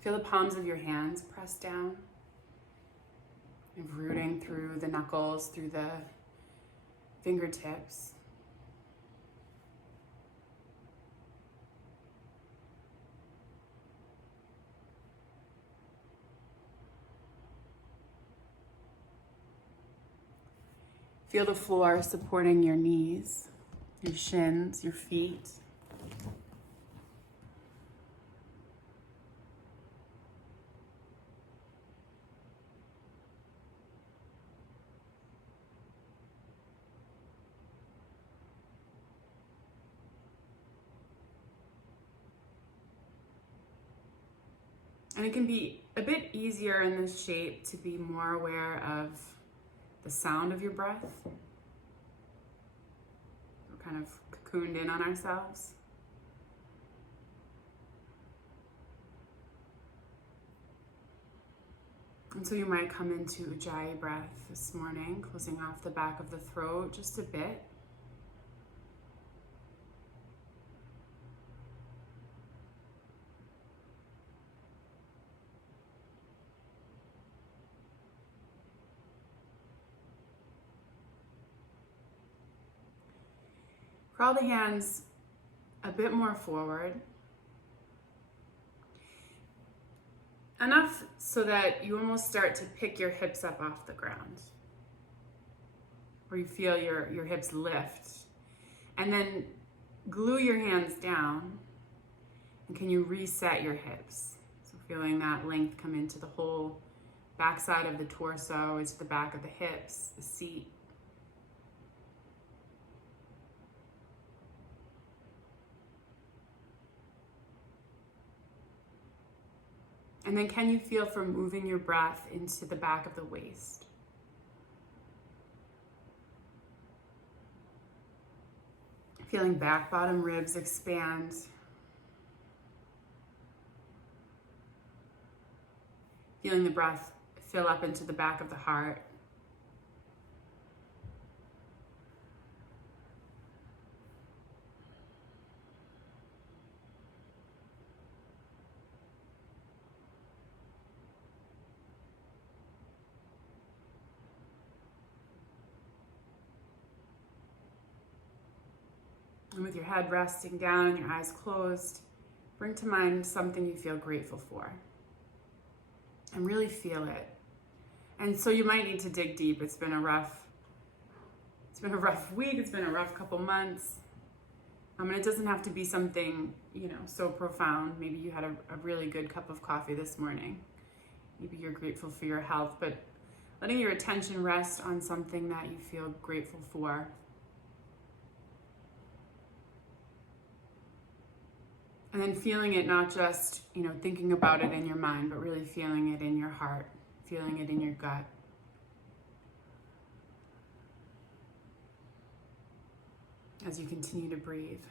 Feel the palms of your hands press down and rooting through the knuckles, through the fingertips. Feel the floor supporting your knees, your shins, your feet. And it can be a bit easier in this shape to be more aware of the sound of your breath. We're kind of cocooned in on ourselves. And so you might come into Ujjayi breath this morning, closing off the back of the throat just a bit. Crawl the hands a bit more forward. Enough so that you almost start to pick your hips up off the ground. Where you feel your hips lift. And then glue your hands down. And can you reset your hips? So feeling that length come into the whole backside of the torso, into the back of the hips, the seat. And then can you feel from moving your breath into the back of the waist? Feeling back bottom ribs expand. Feeling the breath fill up into the back of the heart. And with your head resting down and your eyes closed, bring to mind something you feel grateful for. And really feel it. And so you might need to dig deep. It's been a rough week, it's been a rough couple months. And it doesn't have to be something, so profound. Maybe you had a really good cup of coffee this morning. Maybe you're grateful for your health, but letting your attention rest on something that you feel grateful for. And then feeling it, not just, thinking about it in your mind, but really feeling it in your heart, feeling it in your gut. As you continue to breathe.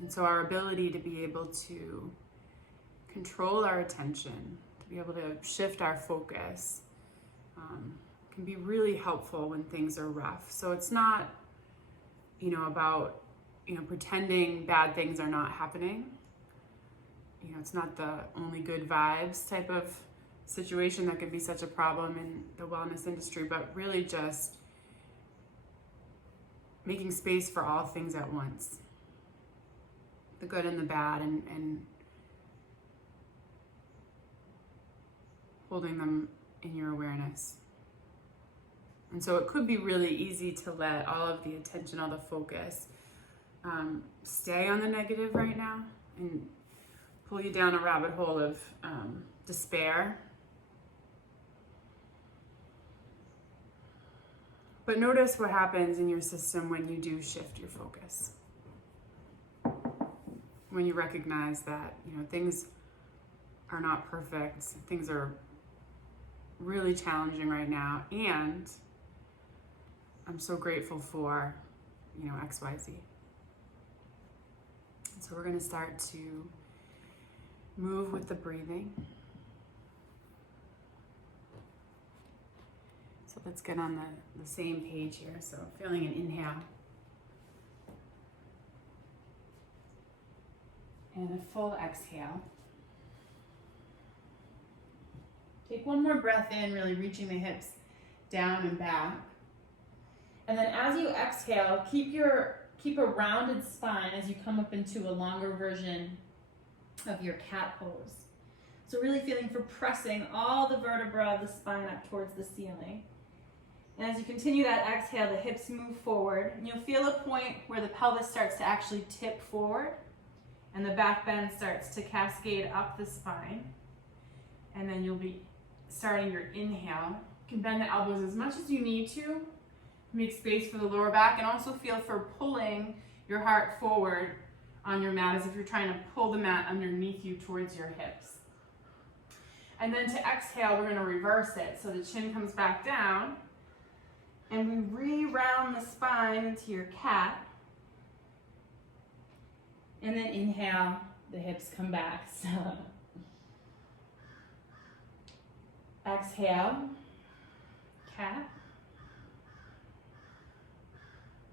And so our ability to be able to control our attention, to be able to shift our focus, can be really helpful when things are rough. So it's not, about pretending bad things are not happening. It's not the only good vibes type of situation that can be such a problem in the wellness industry, but really just making space for all things at once. The good and the bad, and holding them in your awareness. And so it could be really easy to let all of the attention, all the focus, stay on the negative right now and pull you down a rabbit hole of despair. But notice what happens in your system when you do shift your focus. When you recognize that, things are not perfect, things are really challenging right now, and I'm so grateful for, XYZ. So we're going to start to move with the breathing. So let's get on the same page here. So feeling an inhale. And a full exhale. Take one more breath in, really reaching the hips down and back. And then as you exhale, keep a rounded spine as you come up into a longer version of your cat pose. So really feeling for pressing all the vertebra of the spine up towards the ceiling. And as you continue that exhale, the hips move forward. And you'll feel a point where the pelvis starts to actually tip forward and the back bend starts to cascade up the spine. And then you'll be starting your inhale. You can bend the elbows as much as you need to. Make space for the lower back, and also feel for pulling your heart forward on your mat as if you're trying to pull the mat underneath you towards your hips. And then to exhale, we're going to reverse it. So the chin comes back down, and we re-round the spine into your cat. And then inhale, the hips come back. So exhale, cat.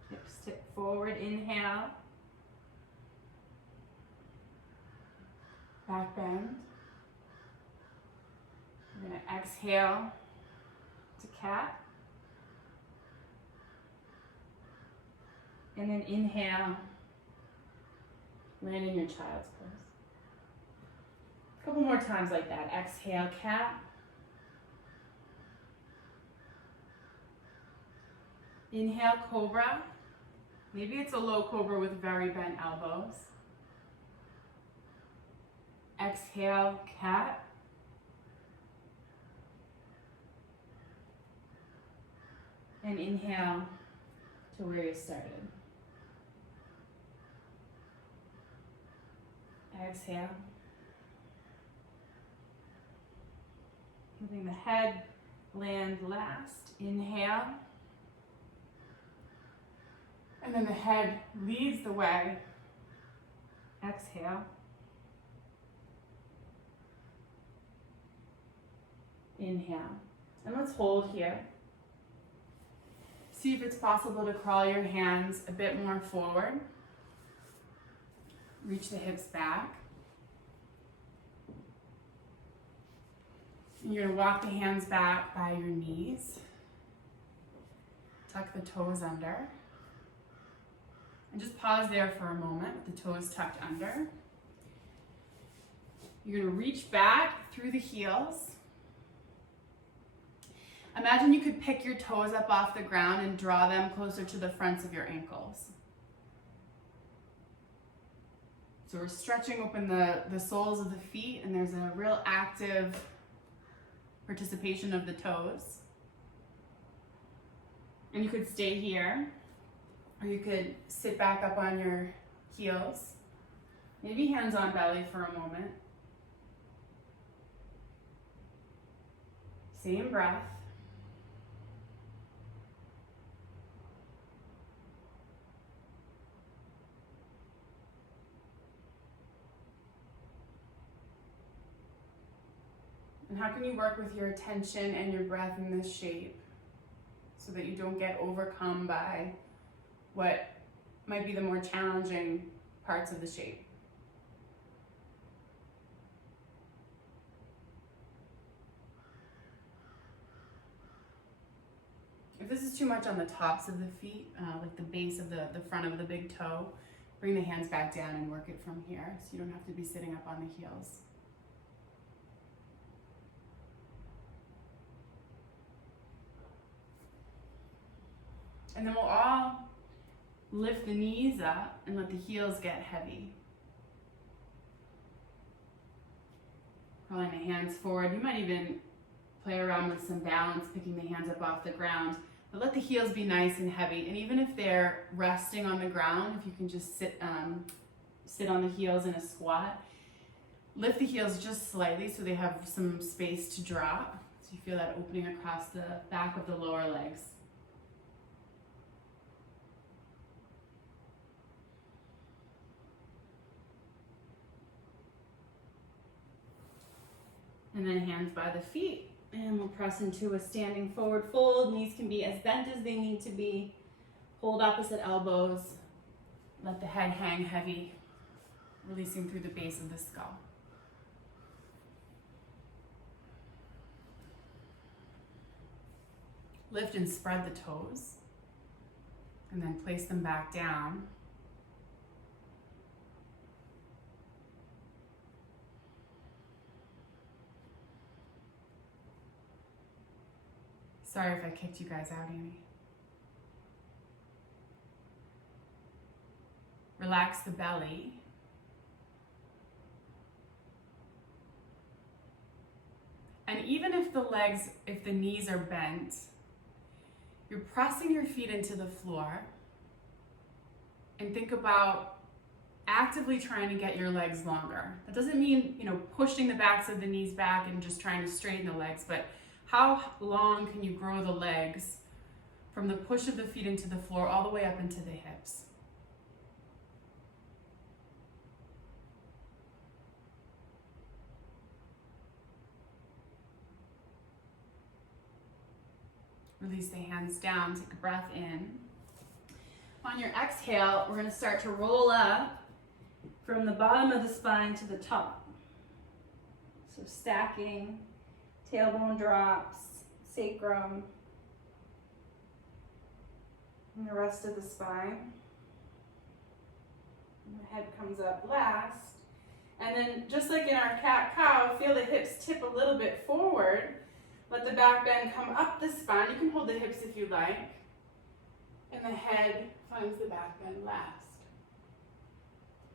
Hips tip forward, inhale. Back bend. We're going to exhale to cat. And then inhale, land in your child's pose. A couple more times like that. Exhale, cat. Inhale, cobra. Maybe it's a low cobra with very bent elbows. Exhale, cat. And inhale to where you started. Exhale. Letting the head land last. Inhale. And then the head leads the way. Exhale. Inhale. And let's hold here. See if it's possible to crawl your hands a bit more forward. Reach the hips back. And you're going to walk the hands back by your knees. Tuck the toes under. And just pause there for a moment with the toes tucked under. You're going to reach back through the heels. Imagine you could pick your toes up off the ground and draw them closer to the fronts of your ankles. So we're stretching open the soles of the feet, and there's a real active participation of the toes. And you could stay here, or you could sit back up on your heels. Maybe hands on belly for a moment. Same breath. And how can you work with your attention and your breath in this shape so that you don't get overcome by what might be the more challenging parts of the shape? If this is too much on the tops of the feet, like the base of the front of the big toe, bring the hands back down and work it from here so you don't have to be sitting up on the heels. And then we'll all lift the knees up and let the heels get heavy. Rolling the hands forward. You might even play around with some balance, picking the hands up off the ground. But let the heels be nice and heavy. And even if they're resting on the ground, if you can just sit on the heels in a squat, lift the heels just slightly so they have some space to drop. So you feel that opening across the back of the lower legs. And then hands by the feet, and we'll press into a standing forward fold. Knees can be as bent as they need to be. Hold opposite elbows. Let the head hang heavy, releasing through the base of the skull. Lift and spread the toes, and then place them back down. Sorry if I kicked you guys out, Annie. Relax the belly. And even if the knees are bent, you're pressing your feet into the floor, and think about actively trying to get your legs longer. That doesn't mean, pushing the backs of the knees back and just trying to straighten the legs, but how long can you grow the legs from the push of the feet into the floor all the way up into the hips? Release the hands down, take a breath in. On your exhale, we're gonna start to roll up from the bottom of the spine to the top. So stacking, tailbone drops, sacrum, and the rest of the spine. And the head comes up last. And then just like in our cat-cow, feel the hips tip a little bit forward. Let the back bend come up the spine. You can hold the hips if you like. And the head finds the back bend last.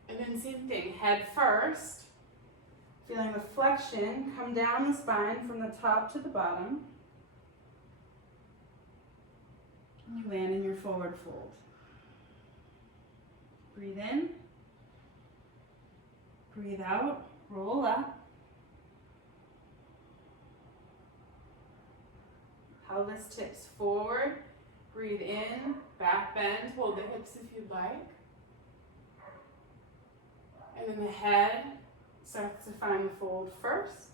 And then same thing, head first. Feeling the flexion come down the spine from the top to the bottom. And you land in your forward fold. Breathe in. Breathe out. Roll up. Pelvis tips forward. Breathe in, back bend, hold the hips if you'd like. And then the head starts to find the fold first.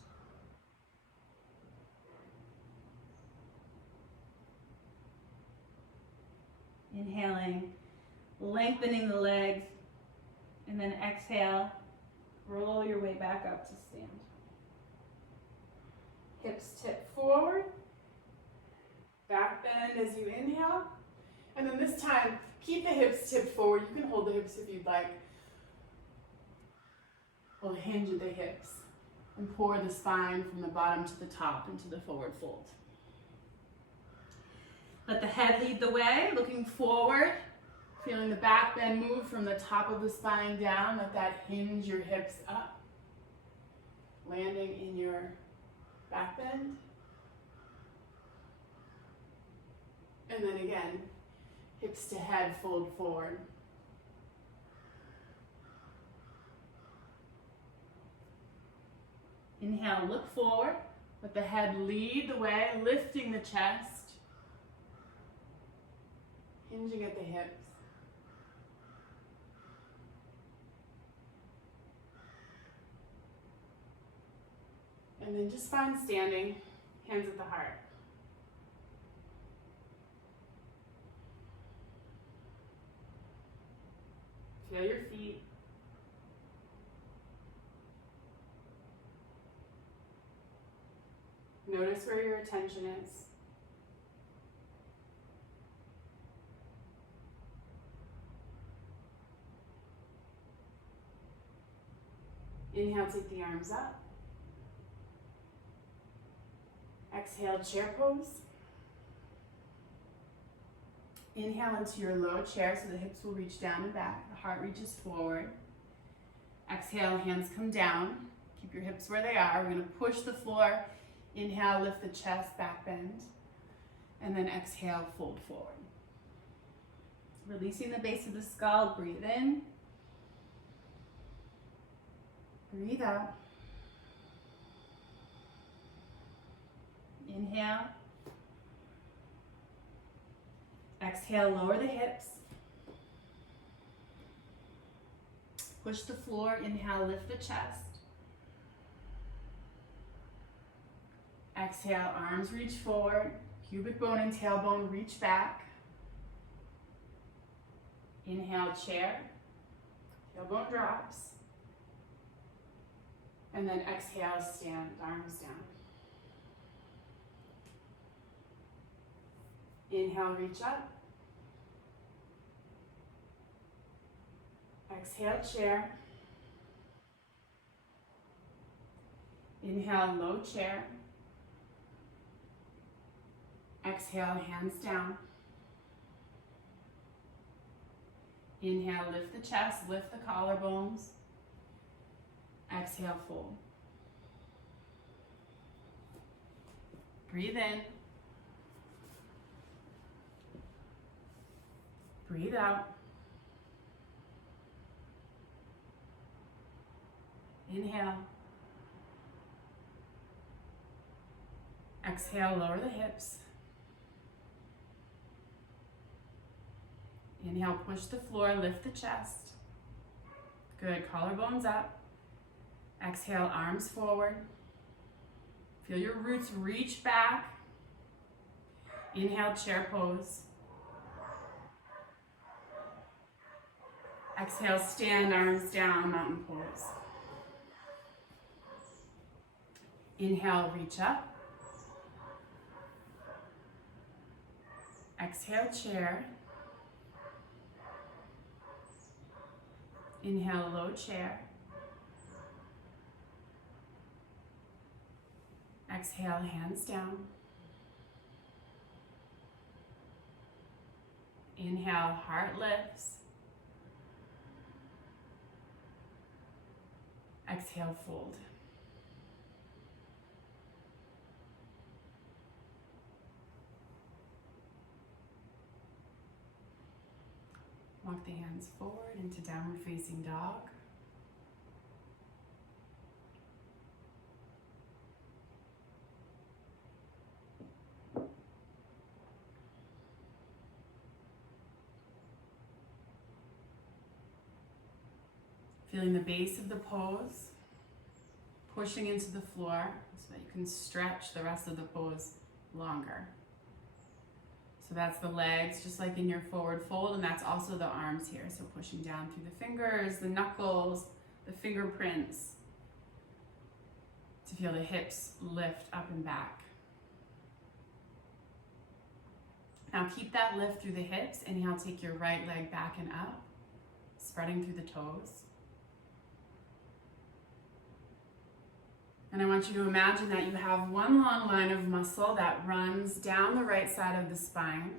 Inhaling, lengthening the legs, and then exhale, roll your way back up to stand. Hips tip forward. Back bend as you inhale, and then this time, keep the hips tipped forward. You can hold the hips if you'd like. We'll hinge at the hips and pour the spine from the bottom to the top into the forward fold. Let the head lead the way, looking forward, feeling the back bend move from the top of the spine down. Let that hinge your hips up, landing in your back bend. And then again, hips to head, fold forward. Inhale, look forward. Let the head lead the way, lifting the chest. Hinging at the hips. And then just find standing, hands at the heart. Feel your feet. Notice where your attention is. Inhale, take the arms up. Exhale, chair pose. Inhale into your low chair so the hips will reach down and back. The heart reaches forward. Exhale, hands come down. Keep your hips where they are. We're going to push the floor. Inhale, lift the chest, back bend. And then exhale, fold forward. Releasing the base of the skull. Breathe in. Breathe out. Inhale. Exhale, lower the hips. Push the floor. Inhale, lift the chest. Exhale, arms reach forward. Pubic bone and tailbone reach back. Inhale, chair. Tailbone drops. And then exhale, stand, arms down. Inhale, reach up. Exhale, chair. Inhale, low chair. Exhale, hands down. Inhale, lift the chest, lift the collarbones. Exhale, fold. Breathe in. Breathe out. Inhale. Exhale, lower the hips. Inhale, push the floor, lift the chest. Good, collarbones up. Exhale, arms forward. Feel your roots reach back. Inhale, chair pose. Exhale, stand, arms down, mountain pose. Inhale, reach up. Exhale, chair. Inhale, low chair. Exhale, hands down. Inhale, heart lifts. Exhale, fold. Walk the hands forward into downward facing dog. Feeling the base of the pose, pushing into the floor so that you can stretch the rest of the pose longer. So that's the legs, just like in your forward fold, and that's also the arms here. So pushing down through the fingers, the knuckles, the fingerprints, to feel the hips lift up and back. Now keep that lift through the hips. Inhale, take your right leg back and up, spreading through the toes. And I want you to imagine that you have one long line of muscle that runs down the right side of the spine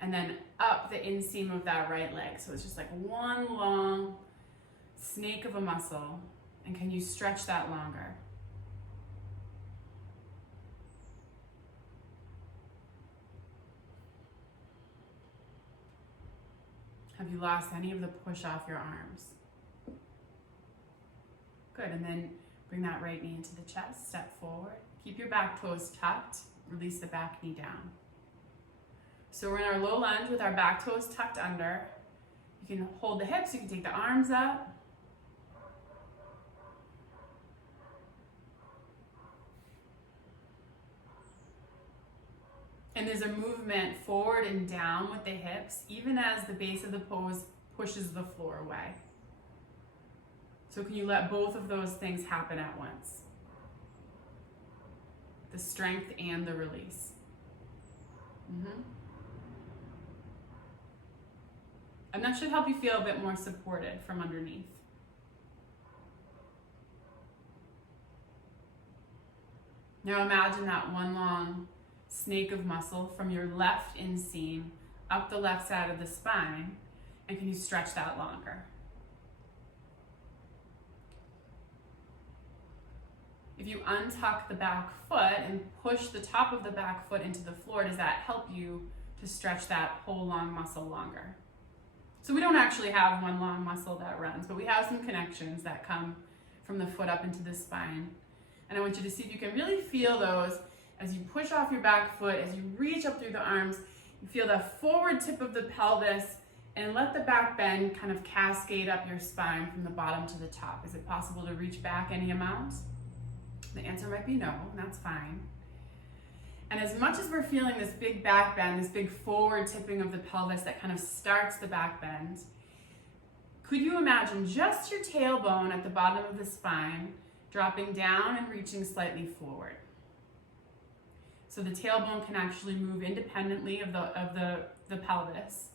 and then up the inseam of that right leg. So it's just like one long snake of a muscle. And can you stretch that longer? Have you lost any of the push off your arms? Good, and then bring that right knee into the chest, step forward. Keep your back toes tucked, release the back knee down. So we're in our low lunge with our back toes tucked under. You can hold the hips, you can take the arms up. And there's a movement forward and down with the hips, even as the base of the pose pushes the floor away. So can you let both of those things happen at once? The strength and the release. And that should help you feel a bit more supported from underneath. Now imagine that one long snake of muscle from your left inseam up the left side of the spine, and can you stretch that longer? If you untuck the back foot and push the top of the back foot into the floor, does that help you to stretch that whole long muscle longer? So we don't actually have one long muscle that runs, but we have some connections that come from the foot up into the spine. And I want you to see if you can really feel those as you push off your back foot, as you reach up through the arms. You feel the forward tip of the pelvis, and let the back bend kind of cascade up your spine from the bottom to the top. Is it possible to reach back any amount? The answer might be no, and that's fine. And as much as we're feeling this big back bend, this big forward tipping of the pelvis that kind of starts the back bend, could you imagine just your tailbone at the bottom of the spine dropping down and reaching slightly forward? So the tailbone can actually move independently of the pelvis.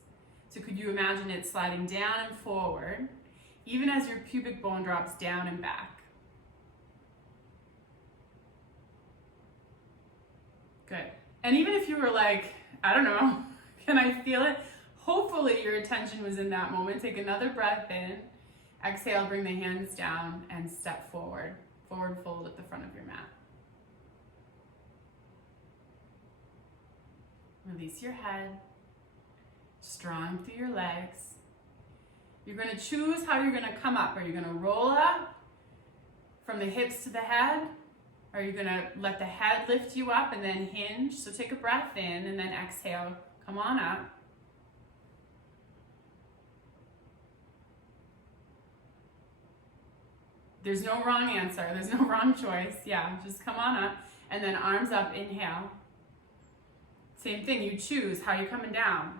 So could you imagine it sliding down and forward, even as your pubic bone drops down and back? Good. And even if you were like, I don't know, can I feel it? Hopefully your attention was in that moment. Take another breath in. Exhale, bring the hands down and step forward. Forward fold at the front of your mat. Release your head. Strong through your legs. You're going to choose how you're going to come up. Are you going to roll up from the hips to the head? Are you going to let the head lift you up and then hinge? So take a breath in and then exhale. Come on up. There's no wrong answer. There's no wrong choice. Yeah, just come on up. And then arms up, inhale. Same thing, you choose how you're coming down.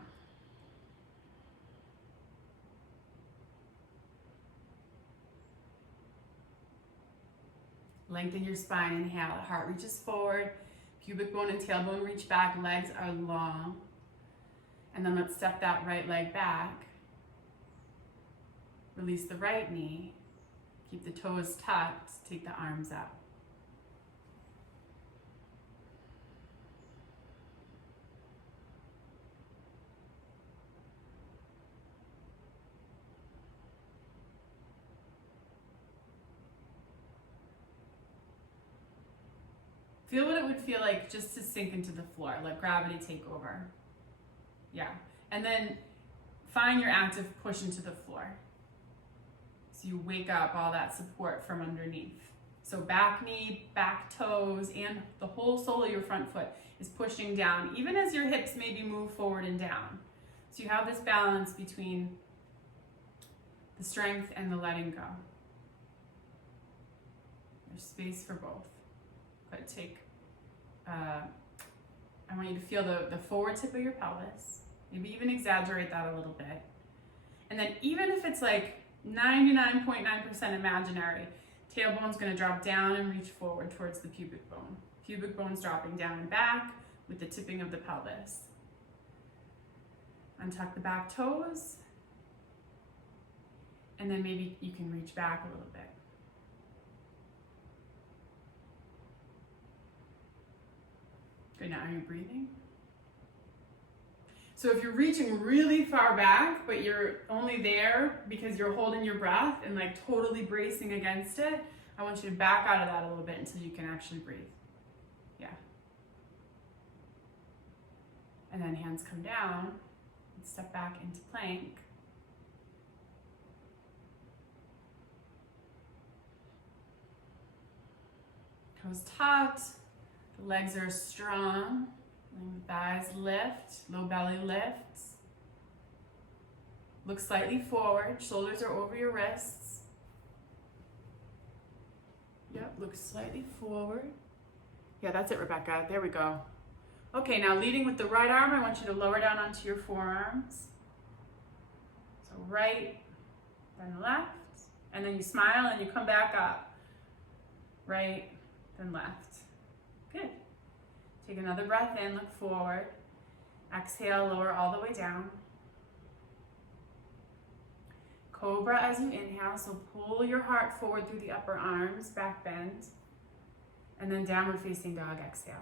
Lengthen your spine, inhale. Heart reaches forward. Pubic bone and tailbone reach back. Legs are long. And then let's step that right leg back. Release the right knee. Keep the toes tucked. Take the arms up. Feel what it would feel like just to sink into the floor. Let gravity take over. Yeah. And then find your active push into the floor. So you wake up all that support from underneath. So back knee, back toes, and the whole sole of your front foot is pushing down, even as your hips maybe move forward and down. So you have this balance between the strength and the letting go. There's space for both. But I want you to feel the forward tip of your pelvis. Maybe even exaggerate that a little bit. And then even if it's like 99.9% imaginary, tailbone's gonna drop down and reach forward towards the pubic bone. Pubic bone's dropping down and back with the tipping of the pelvis. Untuck the back toes. And then maybe you can reach back a little bit. Good, now are you breathing? So if you're reaching really far back, but you're only there because you're holding your breath and like totally bracing against it, I want you to back out of that a little bit until you can actually breathe. Yeah. And then hands come down and step back into plank. Toes tucked. The legs are strong, and the thighs lift, low belly lifts. Look slightly forward, shoulders are over your wrists. Yep, look slightly forward. Yeah, that's it, Rebecca. There we go. Okay, now leading with the right arm, I want you to lower down onto your forearms. So right, then left, and then you smile and you come back up. Right, then left. Good. Take another breath in, look forward. Exhale, lower all the way down. Cobra as you inhale, so pull your heart forward through the upper arms, back bend. And then downward facing dog, exhale.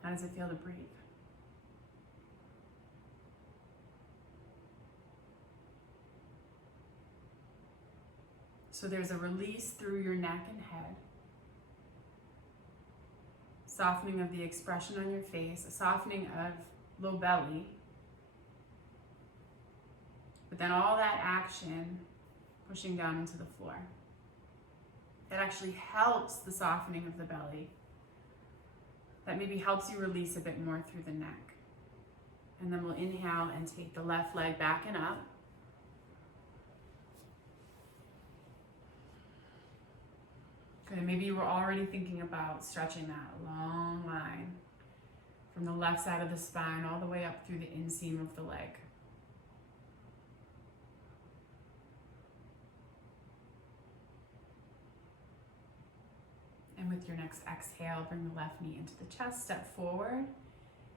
How does it feel to breathe? So there's a release through your neck and head. Softening of the expression on your face, a softening of low belly. But then all that action pushing down into the floor. It actually helps the softening of the belly. That maybe helps you release a bit more through the neck. And then we'll inhale and take the left leg back and up. Good. Maybe you were already thinking about stretching that long line from the left side of the spine all the way up through the inseam of the leg. And with your next exhale, bring the left knee into the chest, step forward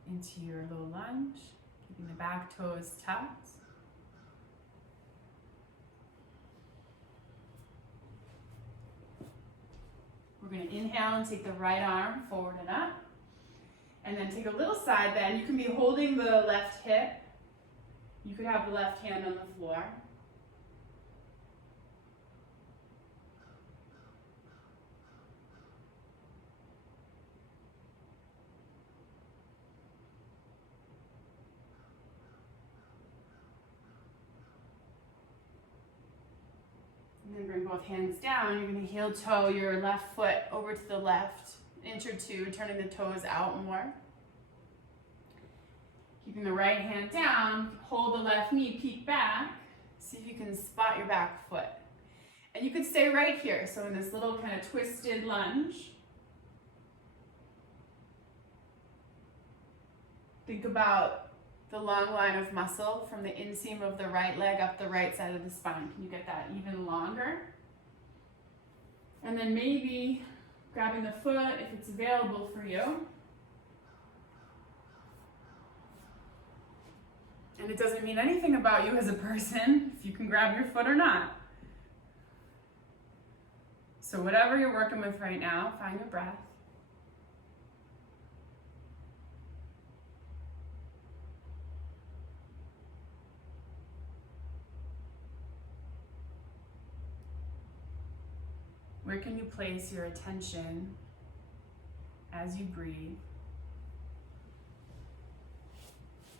into your low lunge, keeping the back toes tucked. We're going to inhale and take the right arm forward and up. And then take a little side bend. You can be holding the left hip. You could have the left hand on the floor. And then bring both hands down. You're going to heel toe your left foot over to the left, inch or two, turning the toes out more. Keeping the right hand down, hold the left knee, peek back. See if you can spot your back foot. And you could stay right here, so in this little kind of twisted lunge. Think about the long line of muscle from the inseam of the right leg up the right side of the spine. Can you get that even longer? And then maybe grabbing the foot if it's available for you. And it doesn't mean anything about you as a person if you can grab your foot or not. So whatever you're working with right now, find your breath. Where can you place your attention as you breathe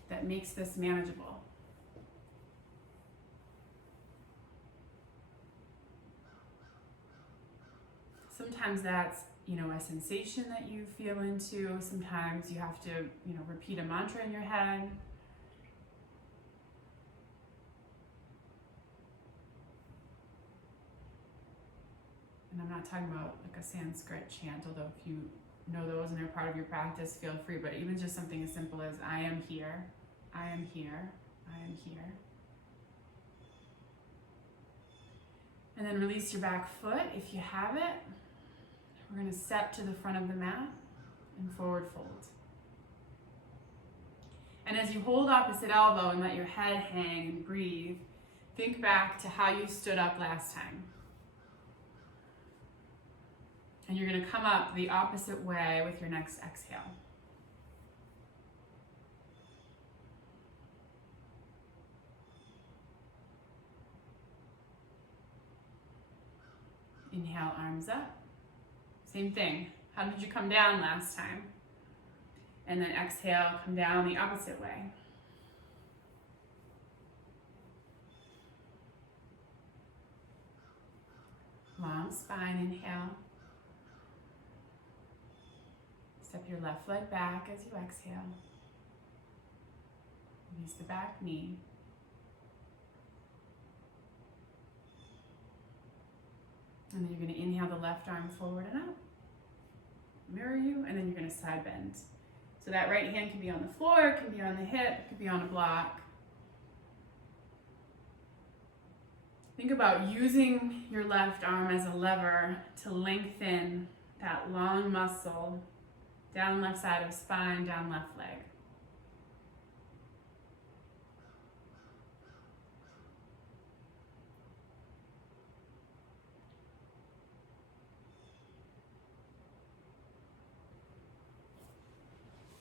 that makes this manageable? Sometimes that's, a sensation that you feel into. Sometimes you have to, repeat a mantra in your head. And I'm not talking about like a Sanskrit chant, although if you know those and they're part of your practice, feel free. But even just something as simple as I am here, I am here, I am here. And then release your back foot if you have it. We're going to step to the front of the mat and forward fold. And as you hold opposite elbow and let your head hang and breathe, think back to how you stood up last time. And you're going to come up the opposite way with your next exhale. Inhale, arms up. Same thing. How did you come down last time? And then exhale, come down the opposite way. Long spine, inhale. Step your left leg back as you exhale. Release the back knee. And then you're going to inhale the left arm forward and up. Mirror you, and then you're going to side bend. So that right hand can be on the floor, it can be on the hip, it can be on a block. Think about using your left arm as a lever to lengthen that long muscle down left side of spine, down left leg.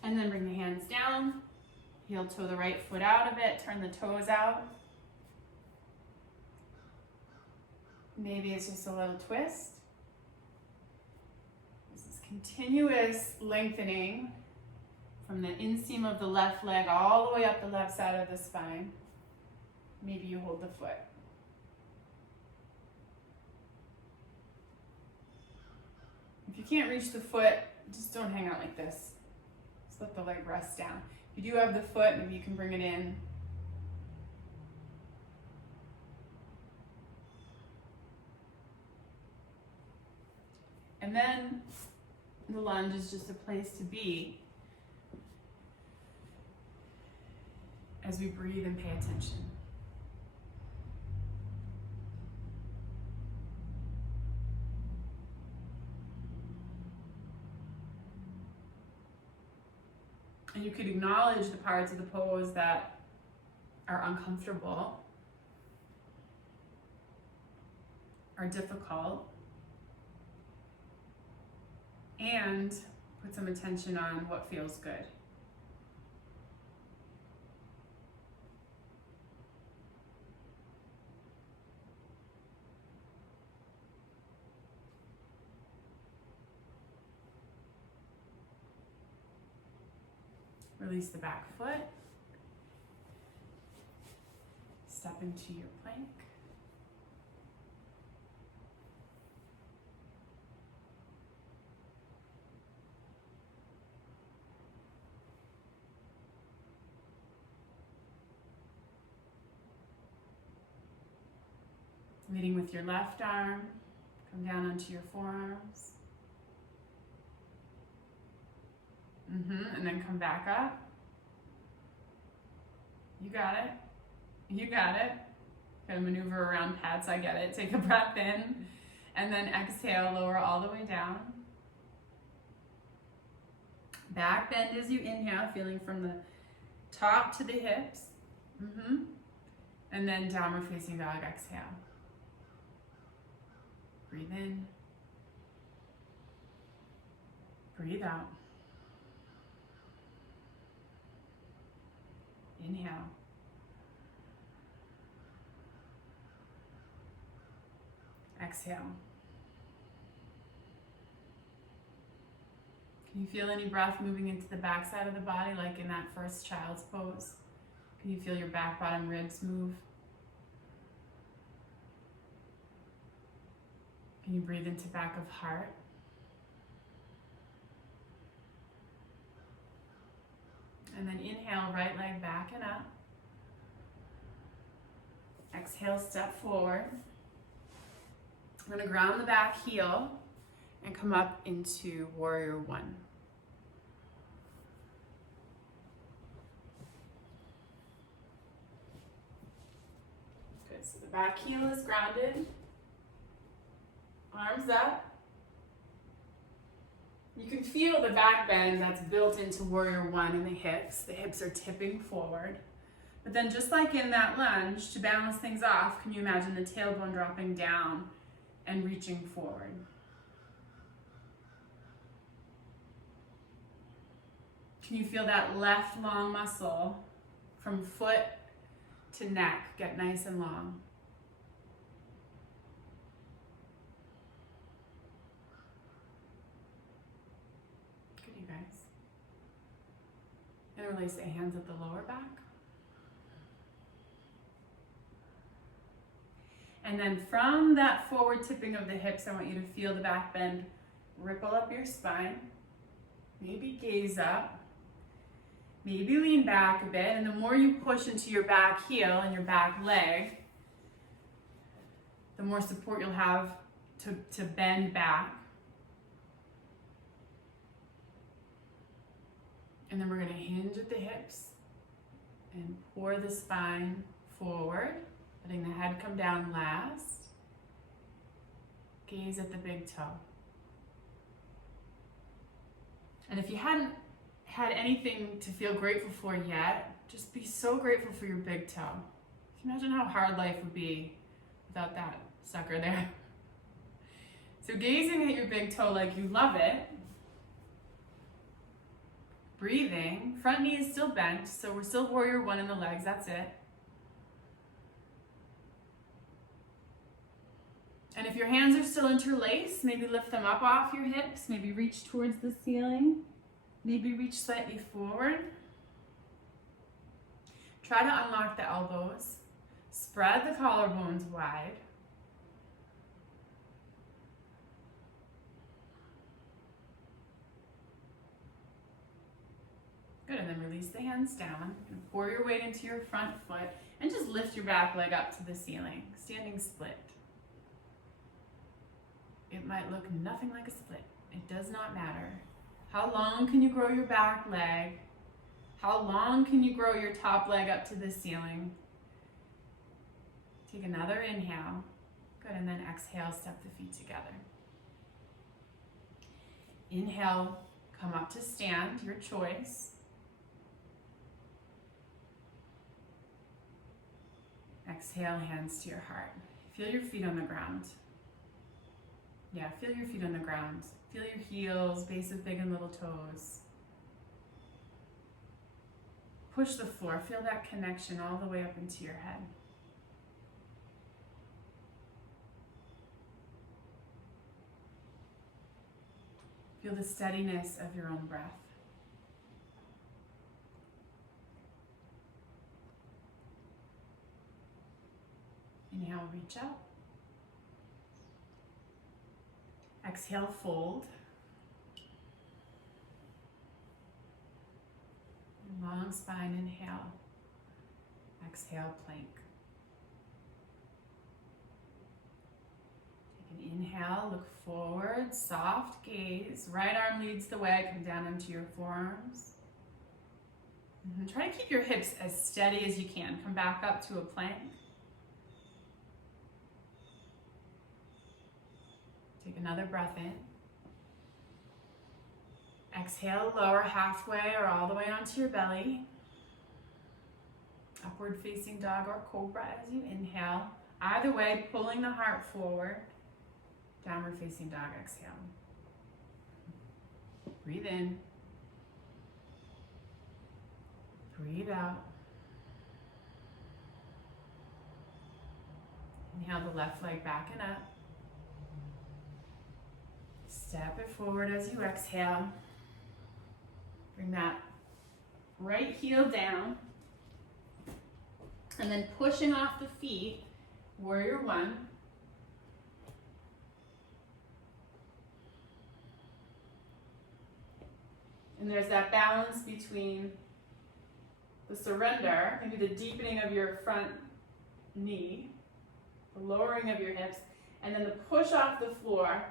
And then bring the hands down, heel toe the right foot out of it, turn the toes out. Maybe it's just a little twist. This is continuous lengthening from the inseam of the left leg all the way up the left side of the spine. Maybe you hold the foot. If you can't reach the foot, just don't hang out like this. Just let the leg rest down. If you do have the foot, maybe you can bring it in. And then the lunge is just a place to be as we breathe and pay attention. And you could acknowledge the parts of the pose that are uncomfortable, are difficult, and put some attention on what feels good. Release the back foot. Step into your plank. Leading with your left arm, come down onto your forearms. And then come back up. You got it. You got it. Gotta maneuver around pads, I get it. Take a breath in, and then exhale, lower all the way down. Back bend as you inhale, feeling from the top to the hips. And then downward facing dog, exhale. Breathe in. Breathe out. Inhale. Exhale. Can you feel any breath moving into the back side of the body, like in that first child's pose? Can you feel your back bottom ribs move? Can you breathe into back of heart? And then inhale, right leg back and up. Exhale, step forward. I'm going to ground the back heel and come up into warrior one. Good, so the back heel is grounded. Arms up. You can feel the back bend that's built into warrior one in the hips. The hips are tipping forward. But then just like in that lunge, to balance things off, can you imagine the tailbone dropping down and reaching forward? Can you feel that left long muscle from foot to neck get nice and long? And release the hands at the lower back. And then from that forward tipping of the hips, I want you to feel the back bend ripple up your spine. Maybe gaze up. Maybe lean back a bit. And the more you push into your back heel and your back leg, the more support you'll have to bend back. And then we're going to hinge at the hips and pour the spine forward, letting the head come down last. Gaze at the big toe. And if you hadn't had anything to feel grateful for yet, just be so grateful for your big toe. Can you imagine how hard life would be without that sucker there? So gazing at your big toe like you love it. Breathing, front knee is still bent, so we're still warrior one in the legs, that's it. And if your hands are still interlaced, maybe lift them up off your hips, maybe reach towards the ceiling, maybe reach slightly forward. Try to unlock the elbows, spread the collarbones wide. Good, and then release the hands down. And pour your weight into your front foot and just lift your back leg up to the ceiling, standing split. It might look nothing like a split. It does not matter. How long can you grow your back leg? How long can you grow your top leg up to the ceiling? Take another inhale. Good, and then exhale, step the feet together. Inhale, come up to stand, your choice. Exhale, hands to your heart. Feel your feet on the ground. Yeah, feel your feet on the ground. Feel your heels, base of big and little toes. Push the floor. Feel that connection all the way up into your head. Feel the steadiness of your own breath. Inhale, reach up. Exhale, fold. Long spine, inhale. Exhale, plank. Take an inhale, look forward, soft gaze. Right arm leads the way, come down into your forearms. Try to keep your hips as steady as you can. Come back up to a plank. Take another breath in. Exhale, lower halfway or all the way onto your belly. Upward facing dog or cobra as you inhale. Either way, pulling the heart forward. Downward facing dog, exhale. Breathe in. Breathe out. Inhale the left leg back and up. Step it forward as you exhale. Bring that right heel down. And then pushing off the feet, warrior one. And there's that balance between the surrender, maybe the deepening of your front knee, the lowering of your hips, and then the push off the floor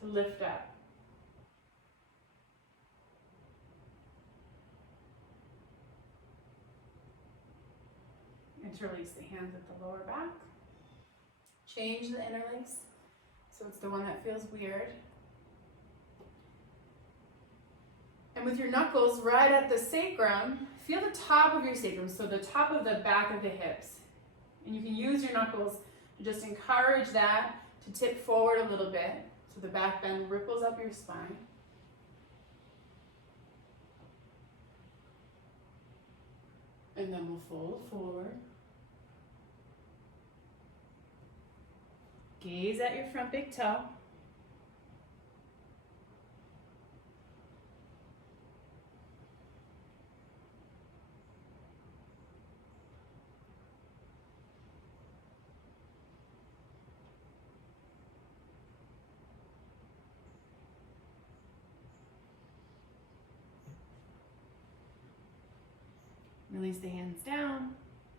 to lift up. Interlace the hands at the lower back. Change the interlace so it's the one that feels weird. And with your knuckles right at the sacrum, feel the top of your sacrum, so the top of the back of the hips. And you can use your knuckles to just encourage that to tip forward a little bit, so the back bend ripples up your spine. And then we'll fold forward. Gaze at your front big toe. Release the hands down,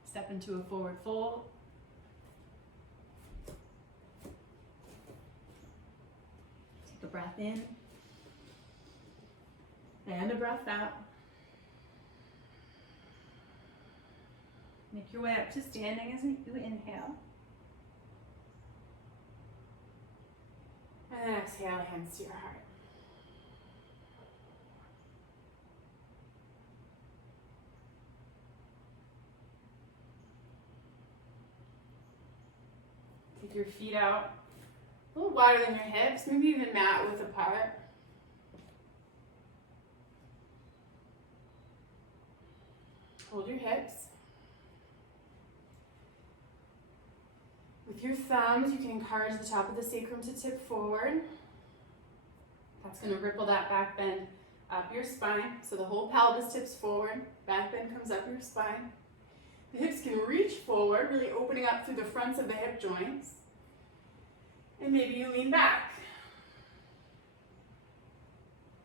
step into a forward fold. Take a breath in and a breath out. Make your way up to standing as you inhale. And then exhale, hands to your heart. Take your feet out a little wider than your hips, maybe even mat width apart. Hold your hips. With your thumbs, you can encourage the top of the sacrum to tip forward. That's going to ripple that back bend up your spine. So the whole pelvis tips forward, back bend comes up your spine. The hips can reach forward, really opening up through the fronts of the hip joints. And maybe you lean back.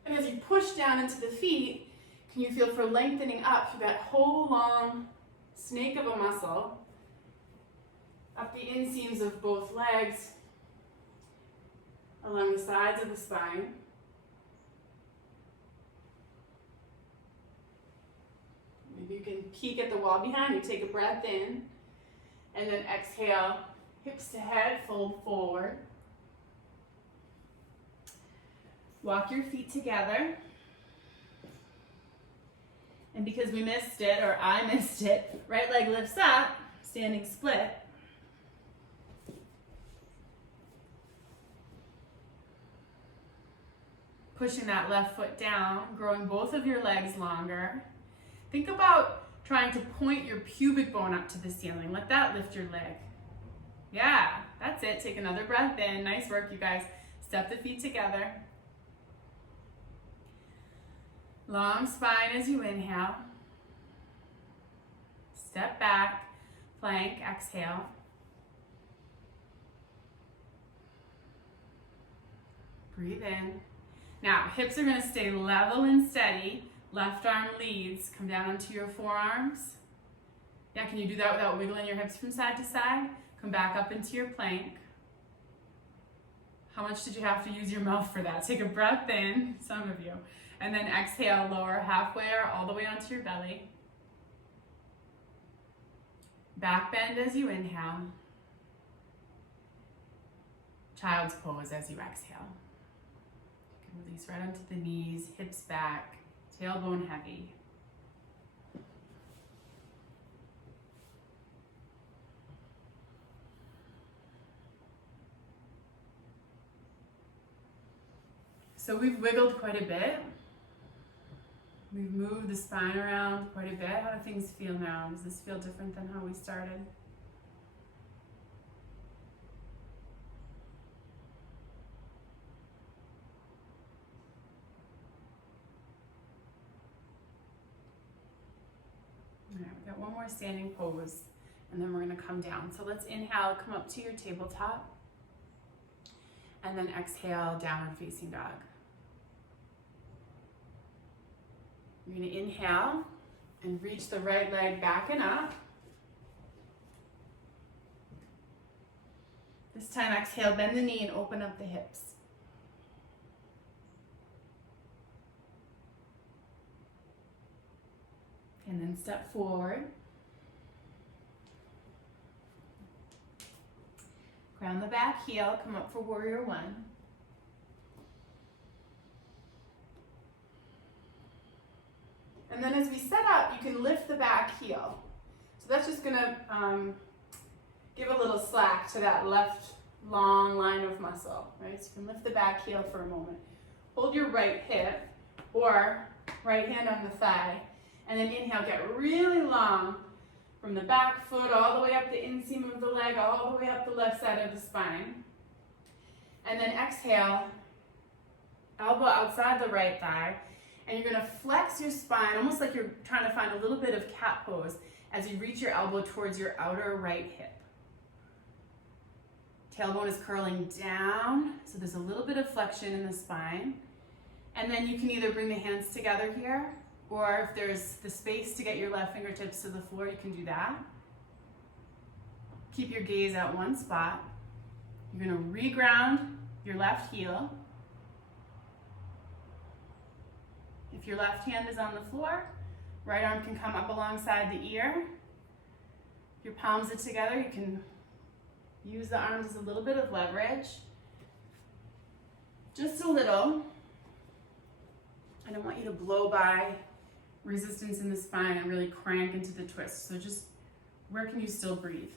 And as you push down into the feet, can you feel for lengthening up through that whole long snake of a muscle, up the inseams of both legs, along the sides of the spine. Maybe you can peek at the wall behind you, take a breath in, and then exhale, hips to head, fold forward. Walk your feet together. And because we missed it, or I missed it, right leg lifts up, standing split. Pushing that left foot down, growing both of your legs longer. Think about trying to point your pubic bone up to the ceiling. Let that lift your leg. Yeah, that's it. Take another breath in. Nice work, you guys. Step the feet together. Long spine as you inhale. Step back, plank, exhale. Breathe in. Now, hips are going to stay level and steady. Left arm leads. Come down onto your forearms. Yeah, can you do that without wiggling your hips from side to side? Come back up into your plank. How much did you have to use your mouth for that? Take a breath in, some of you. And then exhale, lower halfway or all the way onto your belly. Back bend as you inhale. Child's pose as you exhale. You can release right onto the knees, hips back, tailbone heavy. So we've wiggled quite a bit. We've moved the spine around quite a bit. How do things feel now? Does this feel different than how we started? All right, we got one more standing pose, and then we're gonna come down. So let's inhale, come up to your tabletop, and then exhale, downward facing dog. You're going to inhale and reach the right leg back and up. This time exhale, bend the knee and open up the hips. And then step forward. Ground the back heel, come up for warrior one. And then as we set up, you can lift the back heel. So that's just gonna give a little slack to that left long line of muscle, right? So you can lift the back heel for a moment. Hold your right hip or right hand on the thigh, and then inhale, get really long from the back foot all the way up the inseam of the leg, all the way up the left side of the spine. And then exhale, elbow outside the right thigh, and you're gonna flex your spine, almost like you're trying to find a little bit of cat pose as you reach your elbow towards your outer right hip. Tailbone is curling down, so there's a little bit of flexion in the spine. And then you can either bring the hands together here, or if there's the space to get your left fingertips to the floor, you can do that. Keep your gaze at one spot. You're gonna reground your left heel. If your left hand is on the floor, right arm can come up alongside the ear. Your palms are together. You can use the arms as a little bit of leverage. Just a little. I don't want you to blow by resistance in the spine and really crank into the twist. So just, where can you still breathe?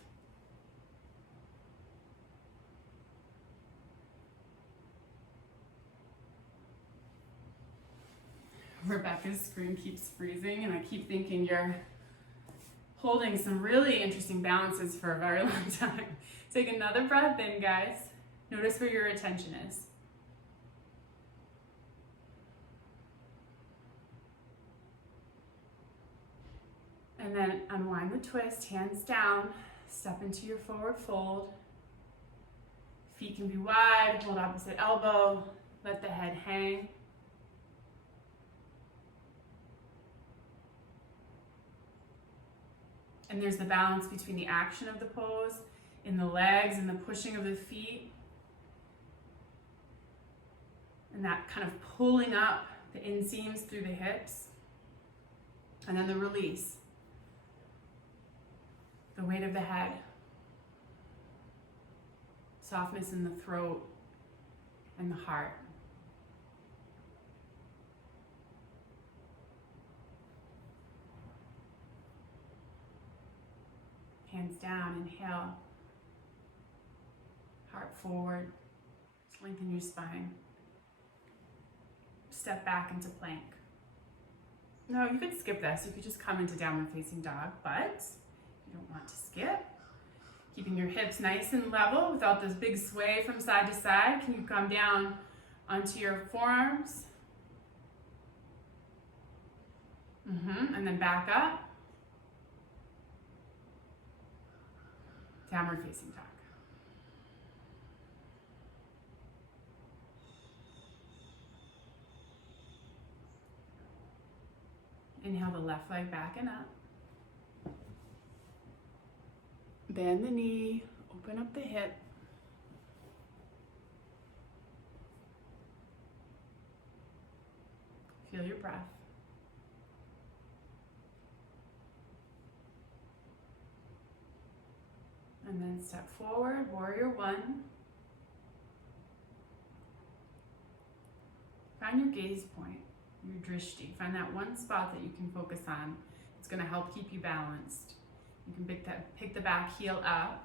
Rebecca's screen keeps freezing, and I keep thinking you're holding some really interesting balances for a very long time. Take another breath in, guys. Notice where your attention is. And then unwind the twist, hands down, step into your forward fold. Feet can be wide, hold opposite elbow, let the head hang. And there's the balance between the action of the pose, in the legs and the pushing of the feet. And that kind of pulling up the inseams through the hips. And then the release. The weight of the head. Softness in the throat and the heart. Hands down, inhale. Heart forward. Lengthen your spine. Step back into plank. No, you could skip this. You could just come into downward facing dog, but you don't want to skip. Keeping your hips nice and level without this big sway from side to side. Can you come down onto your forearms? And then back up. Downward facing dog. Inhale the left leg back and up. Bend the knee, open up the hip. Feel your breath. And then step forward, warrior one. Find your gaze point, your drishti. Find that one spot that you can focus on. It's going to help keep you balanced. You can pick the back heel up,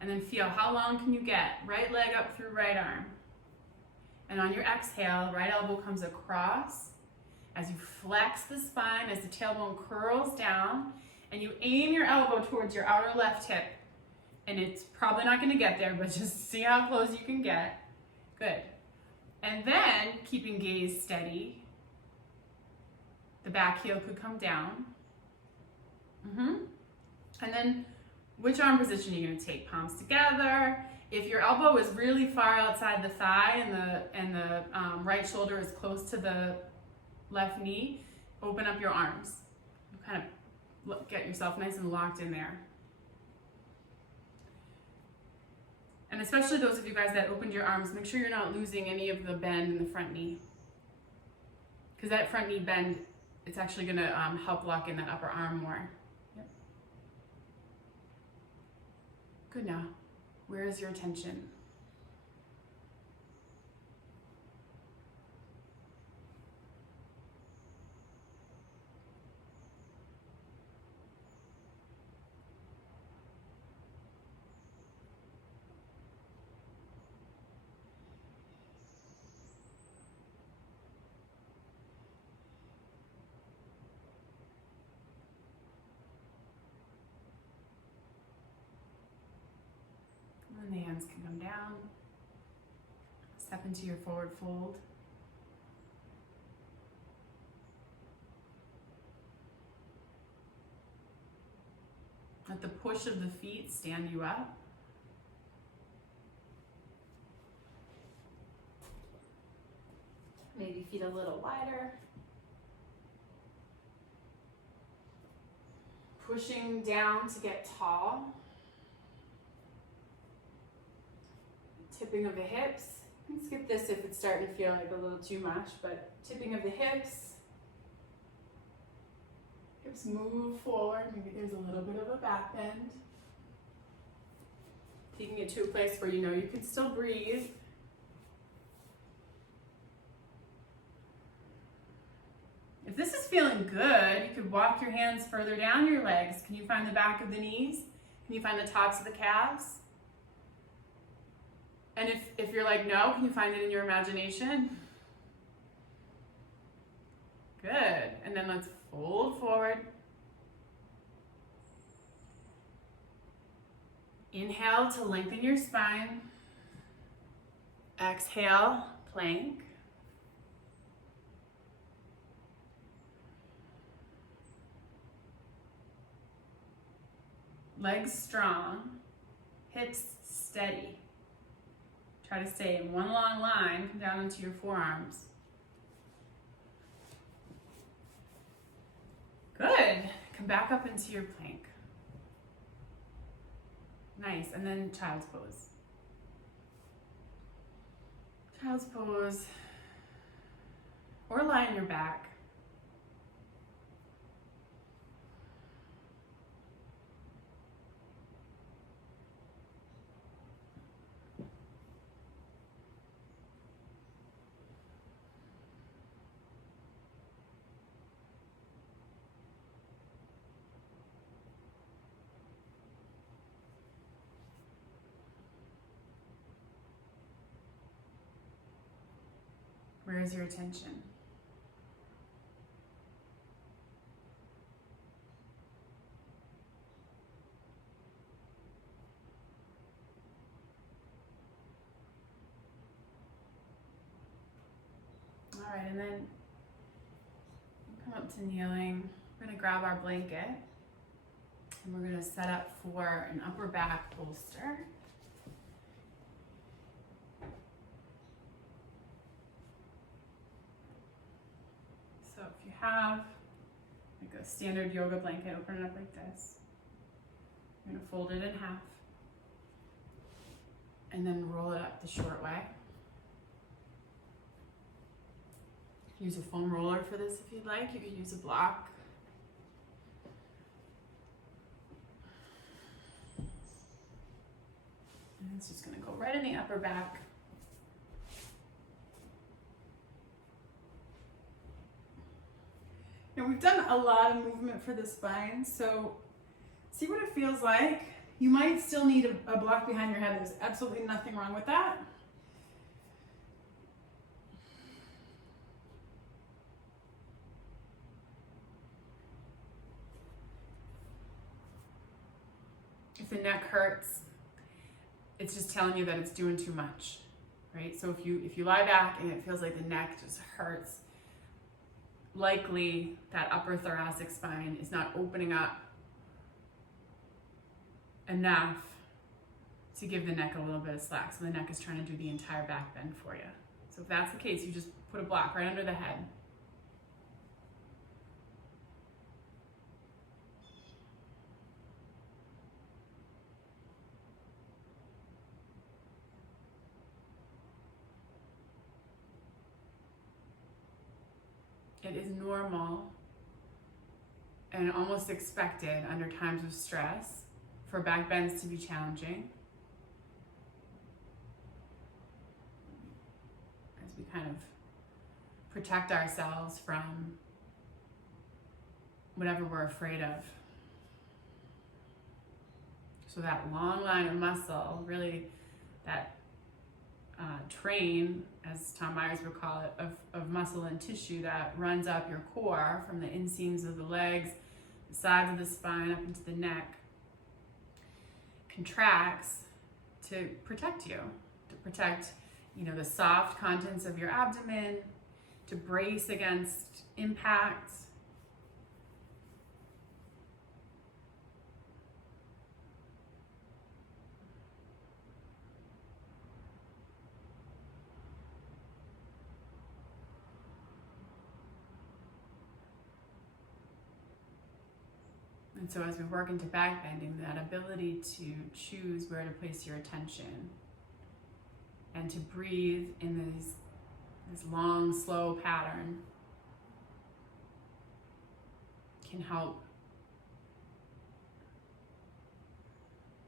and then feel how long can you get. Right leg up through right arm. And on your exhale, right elbow comes across as you flex the spine, as the tailbone curls down, and you aim your elbow towards your outer left hip. And it's probably not going to get there, but just see how close you can get. Good. And then, keeping gaze steady, the back heel could come down. And then, which arm position are you going to take? Palms together. If your elbow is really far outside the thigh and the right shoulder is close to the left knee, open up your arms. Kind of get yourself nice and locked in there. And especially those of you guys that opened your arms, make sure you're not losing any of the bend in the front knee. Because that front knee bend, it's actually going to help lock in that upper arm more. Yep. Good now. Where is your attention? And the hands can come down. Step into your forward fold. Let the push of the feet stand you up. Maybe feet a little wider. Pushing down to get tall. Tipping of the hips. You can skip this if it's starting to feel like a little too much, but tipping of the hips. Hips move forward. Maybe there's a little bit of a back bend. Taking it to a place where you know you can still breathe. If this is feeling good, you could walk your hands further down your legs. Can you find the back of the knees? Can you find the tops of the calves? And if you're like, no, can you find it in your imagination? Good. And then let's fold forward. Inhale to lengthen your spine. Exhale, plank. Legs strong, hips steady. Try to stay in one long line, come down into your forearms. Good. Come back up into your plank. Nice. And then child's pose. Child's pose. or lie on your back. Where is your attention? All right, and then come up to kneeling. We're gonna grab our blanket and we're gonna set up for an upper back bolster. So if you have like a standard yoga blanket, open it up like this. You're gonna fold it in half and then roll it up the short way. Use a foam roller for this if you'd like. You could use a block. And it's just gonna go right in the upper back. Now we've done a lot of movement for the spine, so see what it feels like. You might still need a block behind your head. There's absolutely nothing wrong with that. If the neck hurts, it's just telling you that it's doing too much, right? So if you lie back and it feels like the neck just hurts, likely that upper thoracic spine is not opening up enough to give the neck a little bit of slack. So the neck is trying to do the entire back bend for you. So if that's the case, you just put a block right under the head. It is normal and almost expected under times of stress for back bends to be challenging as we kind of protect ourselves from whatever we're afraid of. So that long line of muscle, really that train, as Tom Myers would call it, of muscle and tissue that runs up your core from the inseams of the legs, the sides of the spine, up into the neck, contracts to protect you, to protect, the soft contents of your abdomen, to brace against impact. And so as we work into back bending, that ability to choose where to place your attention and to breathe in this long, slow pattern can help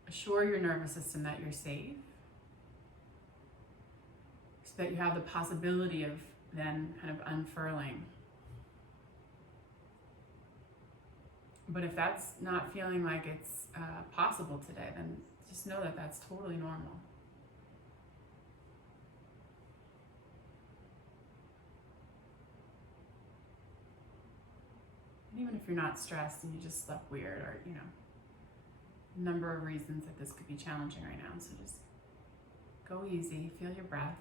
assure your nervous system that you're safe, so that you have the possibility of then kind of unfurling. But if that's not feeling like it's possible today, then just know that that's totally normal. And even if you're not stressed and you just slept weird, or a number of reasons that this could be challenging right now. So just go easy, feel your breath.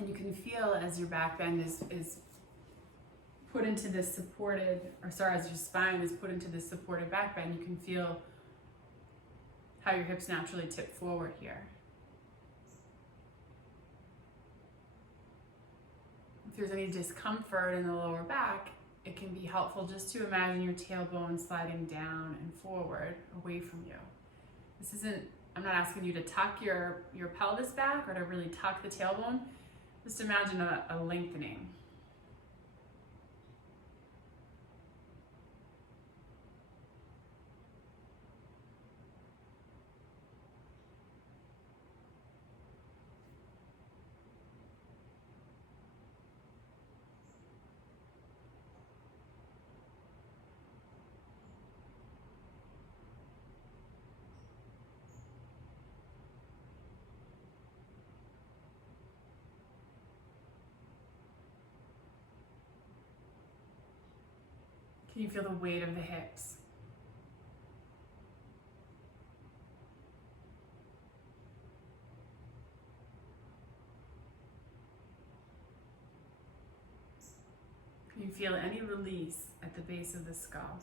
And you can feel as your back bend is put into this supported, or sorry, as your spine is put into this supported back bend, you can feel how your hips naturally tip forward here. If there's any discomfort in the lower back, it can be helpful just to imagine your tailbone sliding down and forward away from you. This isn't, I'm not asking you to tuck your pelvis back or to really tuck the tailbone. Just imagine a lengthening. Can you feel the weight of the hips? Can you feel any release at the base of the skull?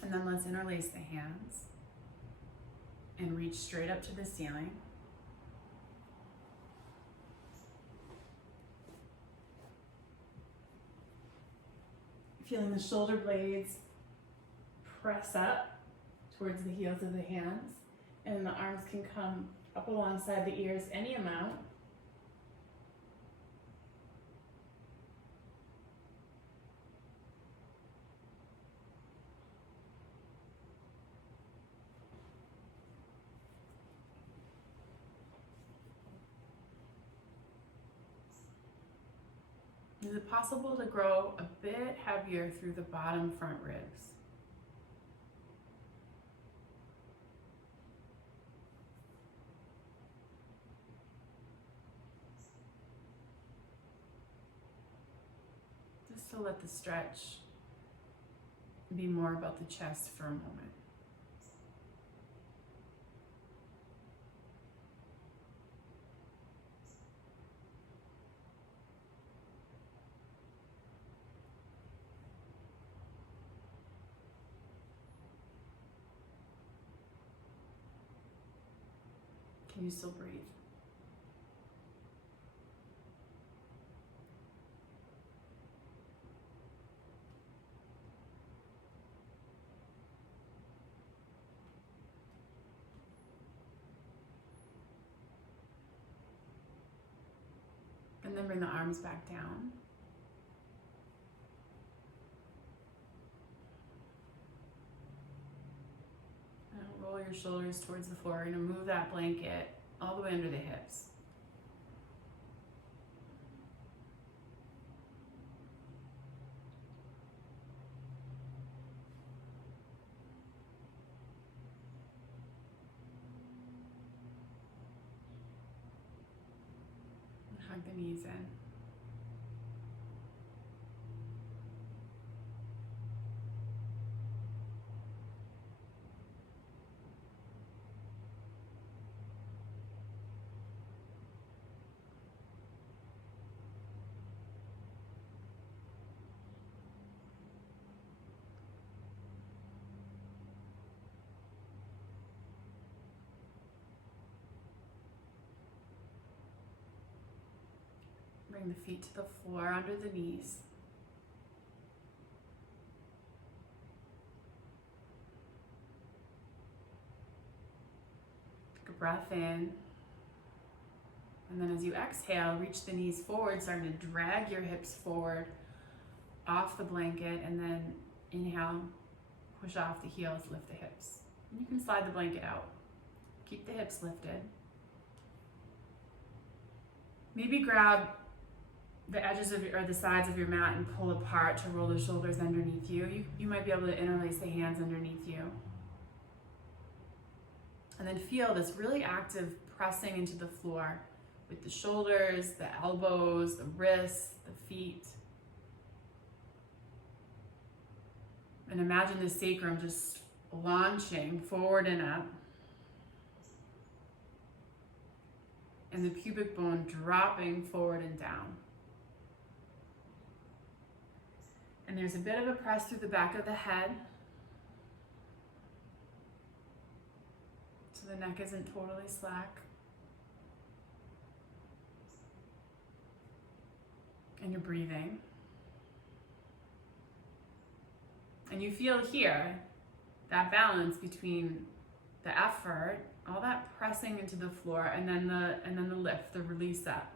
And then let's interlace the hands and reach straight up to the ceiling. Feeling the shoulder blades press up towards the heels of the hands, and the arms can come up alongside the ears any amount. Is it possible to grow a bit heavier through the bottom front ribs? Just to let the stretch be more about the chest for a moment. Can you still breathe? And then bring the arms back down. And roll your shoulders towards the floor. You're going to move that blanket all the way under the hips. And hug the knees in. Bring the feet to the floor under the knees. Take a breath in. And then as you exhale, reach the knees forward, starting to drag your hips forward off the blanket, and then inhale, push off the heels, lift the hips. And you can slide the blanket out. Keep the hips lifted. Maybe grab the edges of or the sides of your mat and pull apart to roll the shoulders underneath you. You might be able to interlace the hands underneath you. And then feel this really active pressing into the floor with the shoulders, the elbows, the wrists, the feet. And imagine the sacrum just launching forward and up. And the pubic bone dropping forward and down. And there's a bit of a press through the back of the head. So the neck isn't totally slack. And you're breathing. And you feel here that balance between the effort, all that pressing into the floor, and then the lift, the release up.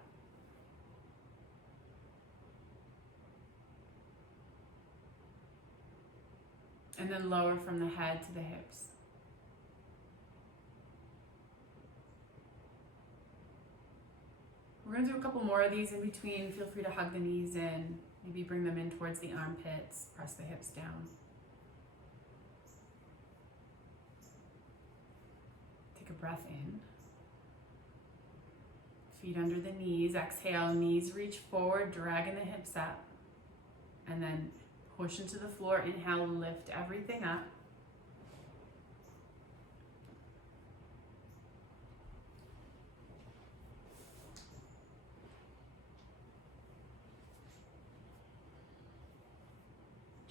And then lower from the head to the hips. We're going to do a couple more of these in between. Feel free to hug the knees in, maybe bring them in towards the armpits, press the hips down. Take a breath in. Feet under the knees. Exhale, knees reach forward, dragging the hips up. And then push into the floor. Inhale, lift everything up.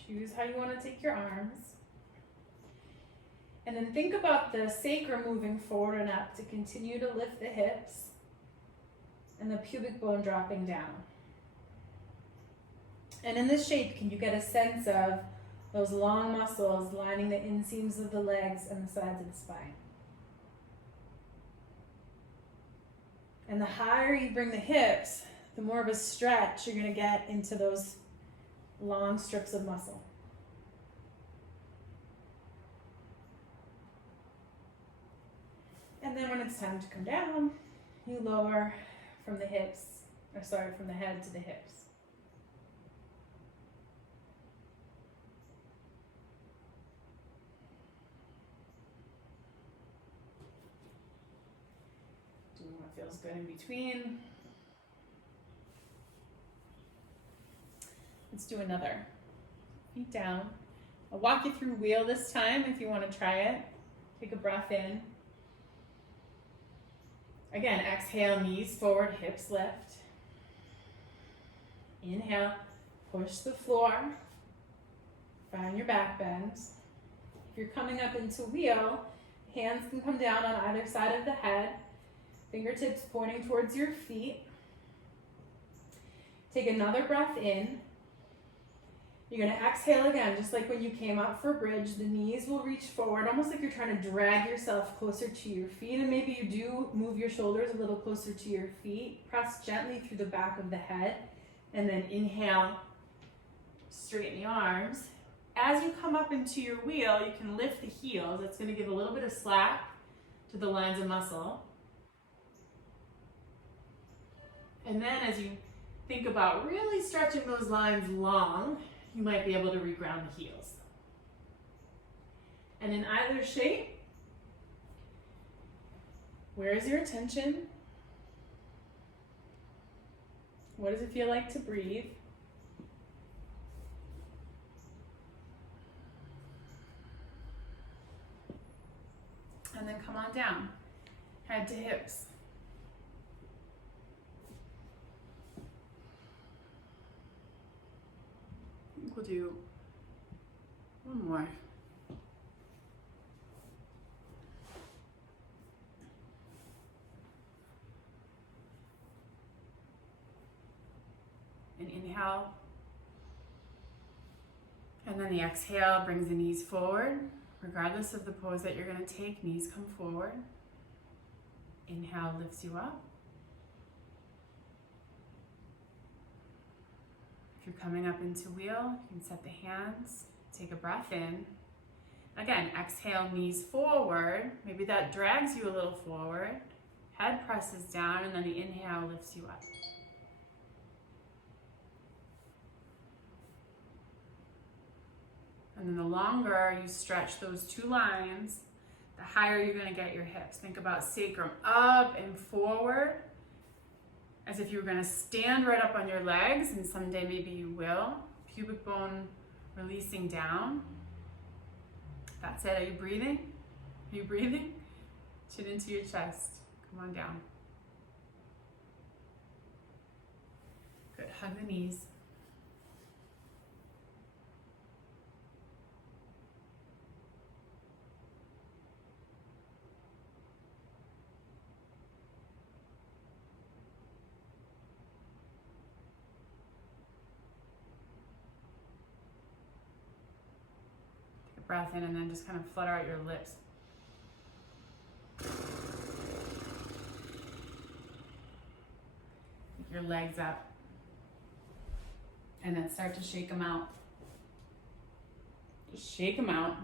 Choose how you want to take your arms. And then think about the sacrum moving forward and up to continue to lift the hips and the pubic bone dropping down. And in this shape, can you get a sense of those long muscles lining the inseams of the legs and the sides of the spine? And the higher you bring the hips, the more of a stretch you're going to get into those long strips of muscle. And then when it's time to come down, you lower from the from the head to the hips. Doing what feels good in between. Let's do another. Feet down. I'll walk you through wheel this time if you want to try it. Take a breath in. Again, exhale, knees forward, hips lift. Inhale, push the floor. Find your back bend. If you're coming up into wheel, hands can come down on either side of the head. Fingertips pointing towards your feet. Take another breath in. You're going to exhale again, just like when you came up for bridge. The knees will reach forward, almost like you're trying to drag yourself closer to your feet. And maybe you do move your shoulders a little closer to your feet. Press gently through the back of the head. And then inhale, straighten the arms. As you come up into your wheel, you can lift the heels. That's going to give a little bit of slack to the lines of muscle. And then as you think about really stretching those lines long, you might be able to reground the heels. And in either shape, where is your attention? What does it feel like to breathe? And then come on down, head to hips. We'll do one more. And inhale. And then the exhale brings the knees forward. Regardless of the pose that you're going to take, knees come forward. Inhale lifts you up. If you're coming up into wheel, you can set the hands, take a breath in. Again, exhale, knees forward. Maybe that drags you a little forward. Head presses down, and then the inhale lifts you up. And then the longer you stretch those two lines, the higher you're going to get your hips. Think about sacrum up and forward, as if you were going to stand right up on your legs, and someday maybe you will. Pubic bone releasing down. That's it. Are you breathing? Are you breathing? Chin into your chest. Come on down. Good. Hug the knees. Take a breath in and then just kind of flutter out your lips. Pick your legs up. And then start to shake them out. Just shake them out.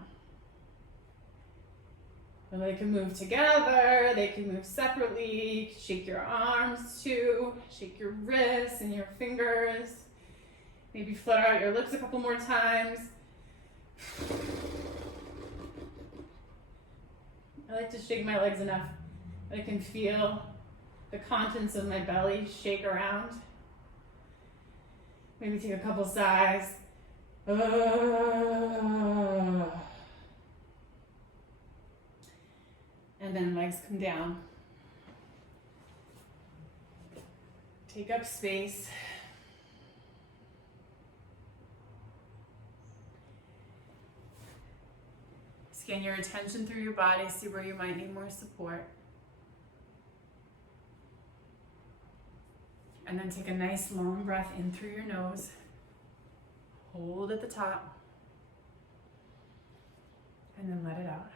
And they can move together, they can move separately. Shake your arms too. Shake your wrists and your fingers. Maybe flutter out your lips a couple more times. I like to shake my legs enough that I can feel the contents of my belly shake around. Maybe take a couple sighs. And then legs come down. Take up space. Scan your attention through your body, see where you might need more support. And then take a nice long breath in through your nose. Hold at the top. And then let it out.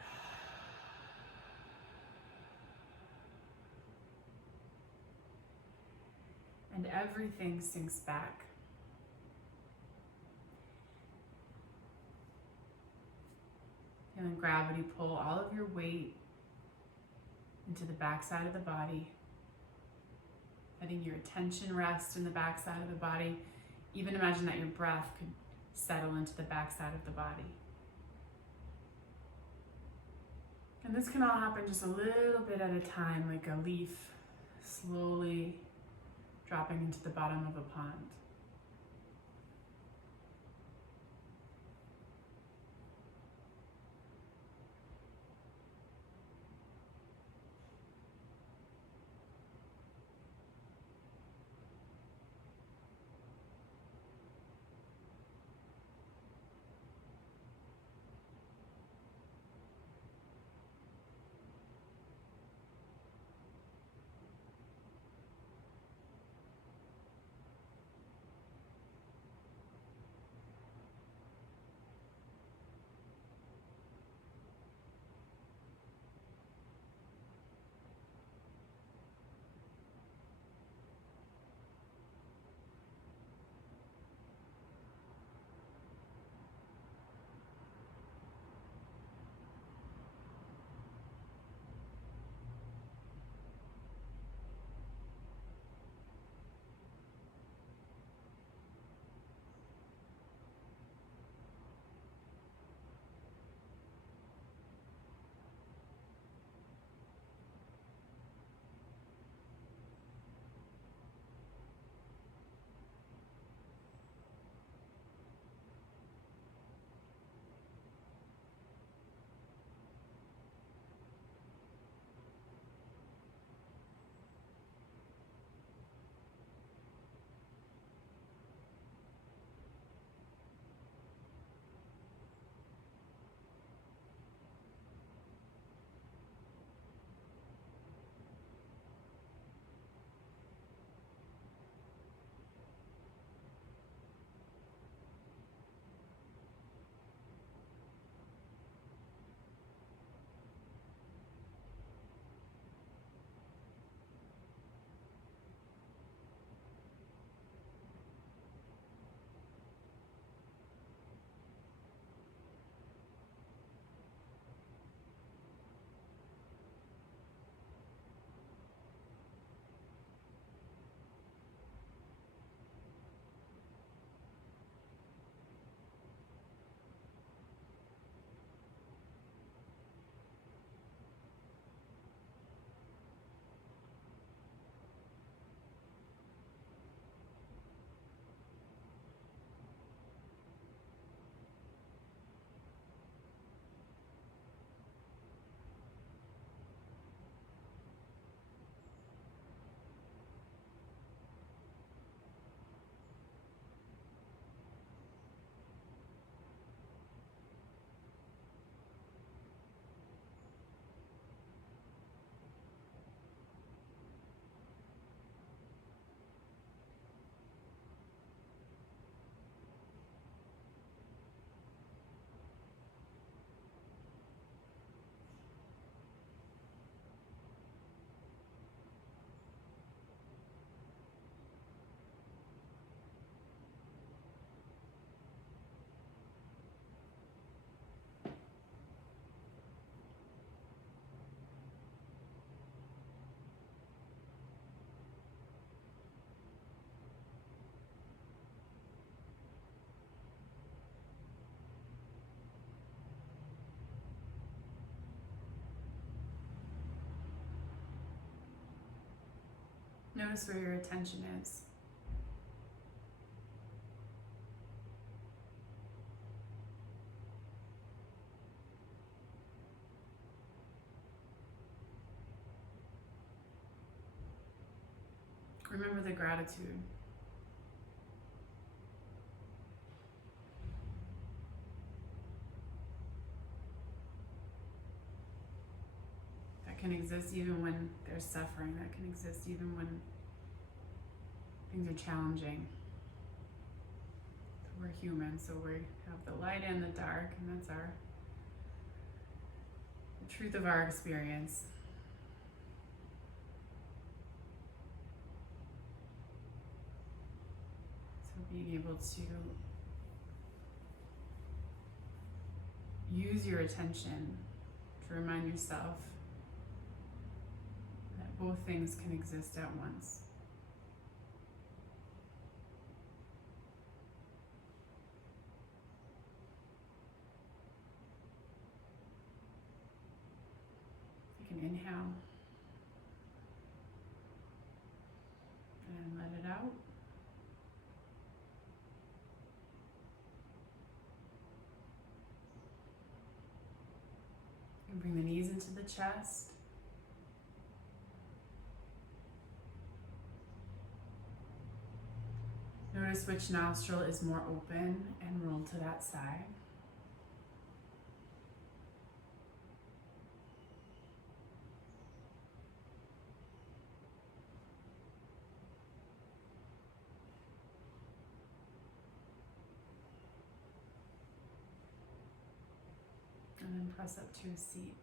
And everything sinks back. Feeling gravity pull all of your weight into the back side of the body. Letting your attention rest in the back side of the body. Even imagine that your breath could settle into the back side of the body. And this can all happen just a little bit at a time, like a leaf slowly dropping into the bottom of a pond. Notice where your attention is. Remember the gratitude. That can exist even when there's suffering. That can exist even when things are challenging. We're human, so we have the light and the dark, and that's the truth of our experience. So being able to use your attention to remind yourself that both things can exist at once. Inhale and let it out. And bring the knees into the chest. Notice which nostril is more open and roll to that side. And then press up to a seat.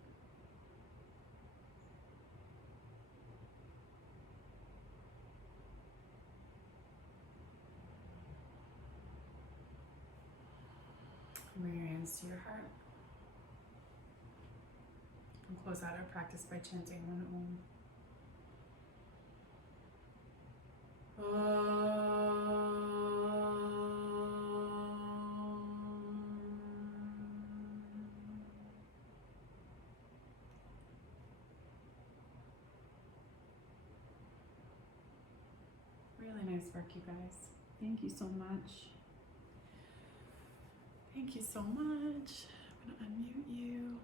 Bring your hands to your heart. And close out our practice by chanting one Om. Really nice work, you guys. Thank you so much. Thank you so much. I'm gonna unmute you.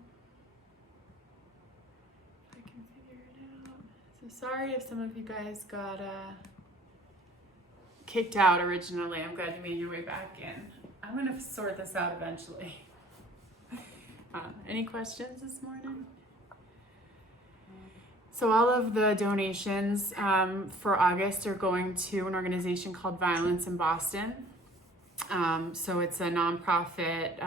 If I can figure it out. So sorry if some of you guys got kicked out originally. I'm glad you made your way back in. I'm gonna sort this out eventually. Any questions this morning? So all of the donations for August are going to an organization called Violence in Boston. So it's a nonprofit.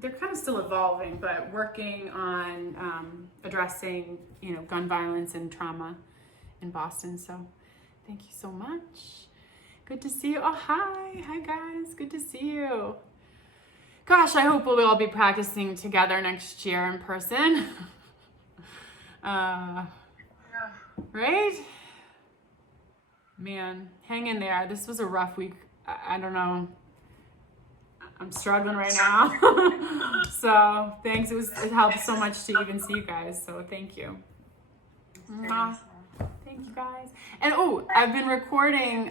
They're kind of still evolving, but working on addressing, gun violence and trauma in Boston. So thank you so much. Good to see you. Oh, hi guys. Good to see you. Gosh, I hope we'll all be practicing together next year in person. Right? Man, hang in there. This was a rough week. I don't know. I'm struggling right now. So thanks. It helped so much to even see you guys. So thank you. Thank you guys. And I've been recording